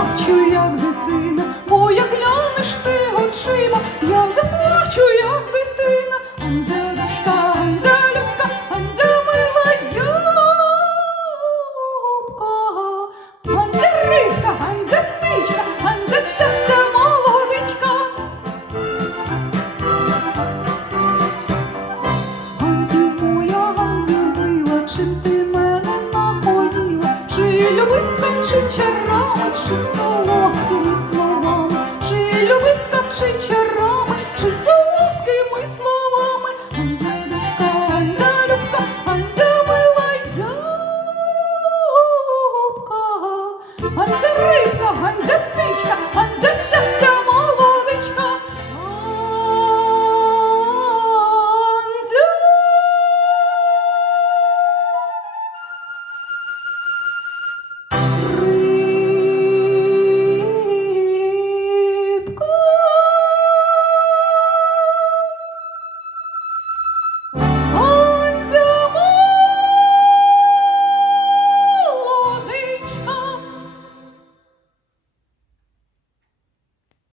заплачу, як дитина, бо як глянеш ти очима, я заплачу, як дитина. Ганзелюшка, Ганзелюбка, Ганзя мила Голубка, Ганзя рибка, Ганзя птичка, Ганзя серце молодичка. Ганзю моя, Ганзю мила, чим ти мене напоїла? Чи любиством, чи чарами, чи